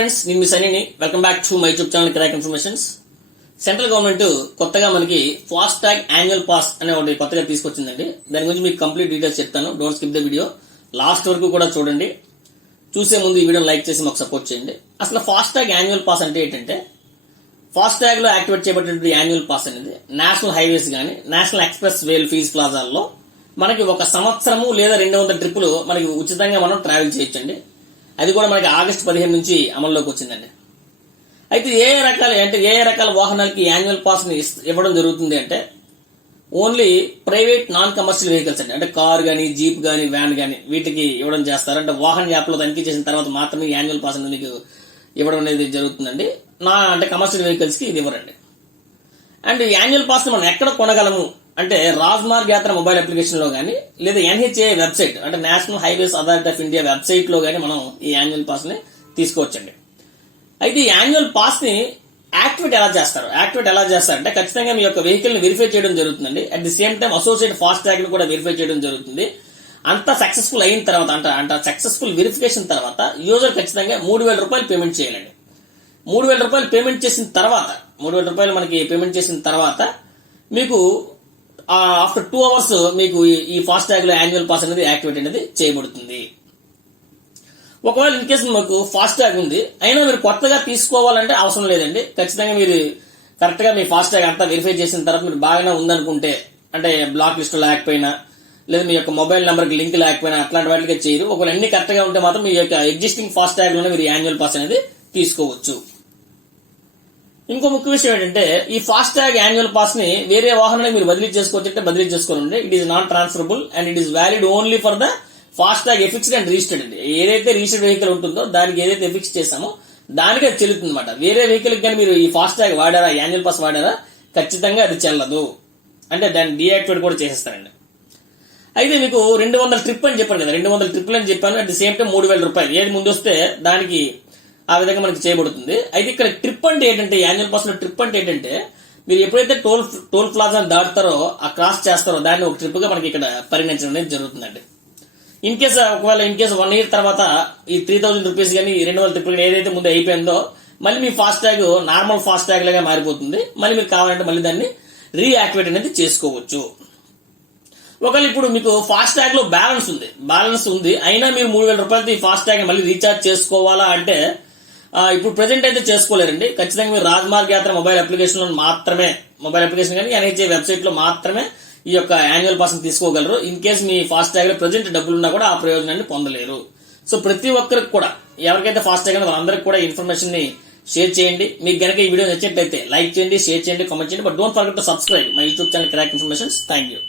Friends, నేను మీ సనీని. Welcome back to my YouTube channel crack informations. Central government కొత్తగా మనకి ఫాస్ట్ ట్యాగ్ యాన్యువల్ పాస్ అనే ఒకటి కొత్తగా తీసుకొచ్చిందండి. దాని గురించి మీకు కంప్లీట్ డీటెయిల్స్ చెప్తాను. Don't skip the video, last వరకు కూడా చూడండి. చూసే ముందు ఈ వీడియోని లైక్ చేసి మాకు సపోర్ట్ చేయండి. అసలు ఫాస్ట్ ట్యాగ్ యాన్యువల్ పాస్ అంటే ఏంటంటే, ఫాస్ట్ ట్యాగ్ లో యాక్టివేట్ చేయబడినటువంటి యాన్యువల్ పాస్ అనేది నేషనల్ హైవేస్ గానీ నేషనల్ ఎక్స్ప్రెస్ వేల్ ఫీజ్ ప్లాజాల్లో మనకి ఒక సంవత్సరము లేదా 200 ట్రిప్పులు మనకి ఉచితంగా మనం ట్రావెల్ చేయొచ్చండి. అది కూడా మనకి ఆగస్టు 15 నుంచి అమల్లోకి వచ్చిందండి. అయితే ఏ రకాల వాహనాలకి యాన్యువల్ పాస్ ని ఇవ్వడం జరుగుతుంది అంటే, only private non commercial vehicles అండి. అంటే కార్ గానీ, జీప్ గానీ, వ్యాన్ గానీ వీటికి ఇవ్వడం చేస్తారు. అంటే వాహన యాప్ లో తనిఖీ చేసిన తర్వాత మాత్రమే యాన్యువల్ పాస్ అనేది మీకు ఇవ్వడం అనేది జరుగుతుందండి. కమర్షియల్ వెహికల్స్ కి ఇది ఇవ్వరండి. అండ్ యాన్యువల్ పాస్ ని మనం ఎక్కడ కొనగలము అంటే, రాజ్మార్గ్ యాత్ర మొబైల్ అప్లికేషన్ లో గానీ, లేదా NHAI వెబ్సైట్ అంటే national highways authority of India website లో గానీ మనం ఈ యాన్యువల్ పాస్ ని తీసుకోవచ్చండి. అయితే ఈ యాన్యువల్ పాస్ ని యాక్టివేట్ ఎలా చేస్తారంటే, ఖచ్చితంగా మీ యొక్క వెహికల్ ని వెరిఫై చేయడం జరుగుతుందండి. At the same time associate fast tag ని కూడా వెరిఫై చేయడం జరుగుతుంది. అంతా సక్సెస్ఫుల్ అయిన తర్వాత సక్సెస్ఫుల్ వెరిఫికేషన్ తర్వాత యూజర్ ఖచ్చితంగా 3,000 రూపాయలు పేమెంట్ చేయాలండి. 3,000 రూపాయలు పేమెంట్ చేసిన తర్వాత 3,000 రూపాయలు మనకి పేమెంట్ చేసిన తర్వాత మీకు ఆఫ్టర్ 2 అవర్స్ మీకు ఈ ఫాస్ట్ ట్యాగ్ లో యాన్యువల్ పాస్ అనేది యాక్టివేట్ అనేది చేయబడుతుంది. ఒకవేళ ఇన్ కేసు మీకు ఫాస్ట్ ట్యాగ్ ఉంది అయినా మీరు కొత్తగా తీసుకోవాలంటే అవసరం లేదండి. ఖచ్చితంగా మీరు కరెక్ట్ గా మీ ఫాస్ట్ ట్యాగ్ అంతా వెరిఫై చేసిన తర్వాత మీరు బాగానే ఉందనుకుంటే, అంటే బ్లాక్ లిస్ట్ లేకపోయినా లేదా మీ యొక్క మొబైల్ నెంబర్ కి లింక్ లేకపోయినా అట్లాంటి వాటికి చేయరు. ఒకవేళ అన్ని కరెక్ట్ గా ఉంటే మాత్రం మీ యొక్క ఎగ్జిస్టింగ్ ఫాస్ట్ ట్యాగ్ లోనే మీరు యాన్యువల్ పాస్ అనేది తీసుకోవచ్చు. ఇంకో ముఖ్య విషయం ఏంటంటే, ఈ ఫాస్ట్ ట్యాగ్ యాన్యువల్ పాస్ ని వేరే వాహనానికి మీరు బదిలీ చేసుకోవచ్చు, బదిలీ చేసుకోండి. It is not transferable and it is valid only for the fast tag affixed and registered అండి. ఏదైతే రిజిస్టర్డ్ వెహికల్ ఉంటుందో దానికి ఏదైతే ఎఫిక్స్ చేస్తామో దానికి అది చెల్లుతుంది అనమాట. వేరే వెహికల్ కానీ మీరు ఈ ఫాస్ట్ ట్యాగ్ వాడారా, యాన్యువల్ పాస్ వాడారా, ఖచ్చితంగా అది చెల్లదు. అంటే దాన్ని డియాక్టివేట్ కూడా చేసేస్తారండి. అయితే మీకు 200 ట్రిప్ అని చెప్పాను కదా, 200 ట్రిప్పులు అని చెప్పాను. అట్ ది సేమ్ టైం 3,000 రూపాయలు ఏది ముందు వస్తే దానికి ఆ విధంగా మనకి చేయబడుతుంది. అయితే ఇక్కడ ట్రిప్ అంటే ఏంటంటే, యాన్యువల్ పాస్ లో ట్రిప్ అంటే ఏంటంటే, మీరు ఎప్పుడైతే టోల్ ప్లాజా దాటుతారో, ఆ క్రాస్ చేస్తారో దాన్ని ఒక ట్రిప్ గా మనకి ఇక్కడ పరిగణించడం అనేది జరుగుతుందండి. ఇన్ కేసు 1 ఇయర్ తర్వాత ఈ 3,000 రూపీస్ కానీ 200 ట్రిప్ ఏదైతే ముందు అయిపోయిందో మళ్ళీ మీ FASTag normal FASTag లాగా మారిపోతుంది. మళ్ళీ మీరు కావాలంటే మళ్ళీ దాన్ని రీయాక్టివేట్ అనేది చేసుకోవచ్చు. ఒకవేళ ఇప్పుడు మీకు ఫాస్ట్ ట్యాగ్ లో బ్యాలెన్స్ ఉంది అయినా మీరు 3,000 రూపాయలతో ఈ ఫాస్ట్ ట్యాగ్ మళ్ళీ రీఛార్జ్ చేసుకోవాలా అంటే, ఇప్పుడు ప్రెజెంట్ అయితే చేసుకోలేరండి. ఖచ్చితంగా మీరు రాజ్మార్గ్ యాత్ర మొబైల్ అప్లికేషన్ కానీ NHAI వెబ్సైట్ లో మాత్రమే ఈ యొక్క యాన్యువల్ పాస్ ని తీసుకోగలరు. ఇన్ కేసు మీ ఫాస్ట్ ట్యాగ్ లో ప్రెజెంట్ డబ్బులున్నా కూడా ఆ ప్రయోజనాన్ని పొందలేరు. సో ప్రతి ఒక్కరికి కూడా, ఎవరికైతే ఫాస్ట్ ట్యాగ్ వాళ్ళందరికీ కూడా ఇన్ఫర్మేషన్ ని షేర్ చేయండి. మీకు గనక ఈ వీడియో నచ్చినట్లయితే లైక్ చేయండి, షేర్ చేయండి, కామెంట్ చేయండి. But don't forget to subscribe my YouTube channel crack informations. Thank you.